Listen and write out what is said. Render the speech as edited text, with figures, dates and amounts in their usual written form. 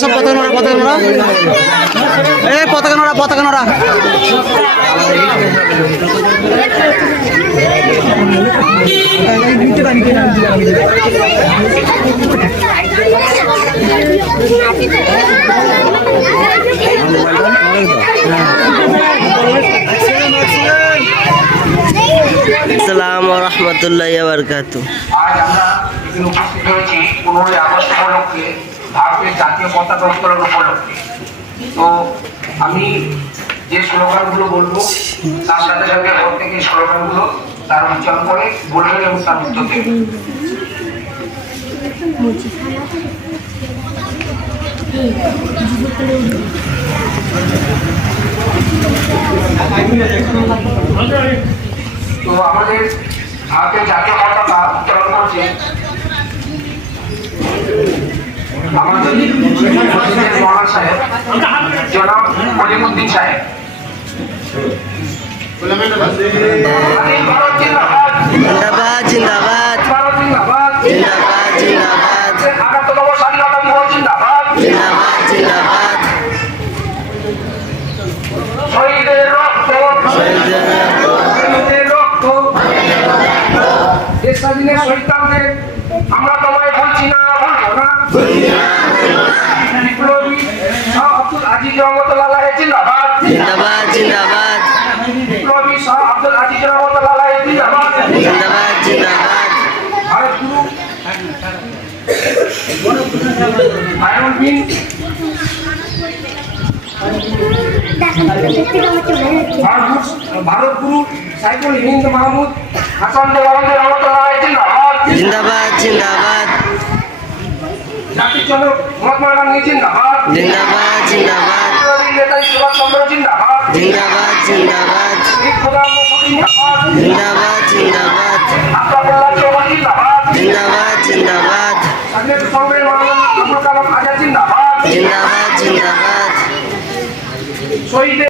সব পতাকা নোড়া পতাকা নোড়া আসসালামু রহমতুল্লাহি ওয়া বারাকাতুহু। আজ আমরা এখানে উপস্থিত হয়েছি 15ই আগস্ট উপলক্ষে, ভারতের জাতীয় পতাকা উত্তোলন উপলক্ষে। তো আমি যে স্লোগানগুলো বলবো তার সাথে সাথে প্রত্যেকে স্লোগানগুলো তার উচ্চারণ করে বলবেন এবং তার উত্তর দেবেন। তো আমাদের ভারতের জাতীয় পতাকা উত্তোলন করছে আমাদের মহান সাহেব জনাব কলিমুদ্দিন সাহেব। ভারত জিন্দাবাদ, জিন্দাবাদ জিন্দাবাদ ভারত জিন্দাবাদ, জিন্দাবাদ জিন্দাবাদ ৭৮তম স্বাধীনতা দিবস জিন্দাবাদ, জিন্দাবাদ জিন্দাবাদ শহীদের রক্ত, শহীদের রক্ত, দেশ স্বাধীনের শহীদদের আমরা তোমায় বলছি না, বলবো না। বিপ্লবী শাহ আব্দুল আজিজ রহমতুল্লাহ জিন্দাবাদ, জিন্দাবাদ জিন্দাবাদ বিপ্লবী শাহ আব্দুল আজিজ রহমতুল্লাহ জিন্দাবাদ, জিন্দাবাদ জিন্দাবাদ ভারত গুরু আয়রন বিন ভারত গুরু সাইফুল হিন্দ মাহমুদ হাসান দেওয়ানদের রহমতুল্লাহ জিন্দাবাদ, জিন্দাবাদ জিন্দাবাদ জাতির জনক মহাত্মা গান্ধী জিন্দাবাদ, জিন্দাবাদ জিন্দাবাদ নেতাজি সুভাষচন্দ্র জিন্দাবাদ, জিন্দাবাদ জিন্দাবাদ শহীদ খোদা জিন্দাবাদ, জিন্দাবাদ জিন্দাবাদ আব্দুল্লাহ চৌধুরী জিন্দাবাদ, জিন্দাবাদ জিন্দাবাদ স্বাধীনতা সংগ্রামী মাওলানা আবুল কালাম আজাদ জিন্দাবাদ, জিন্দাবাদ জিন্দাবাদ শহীদ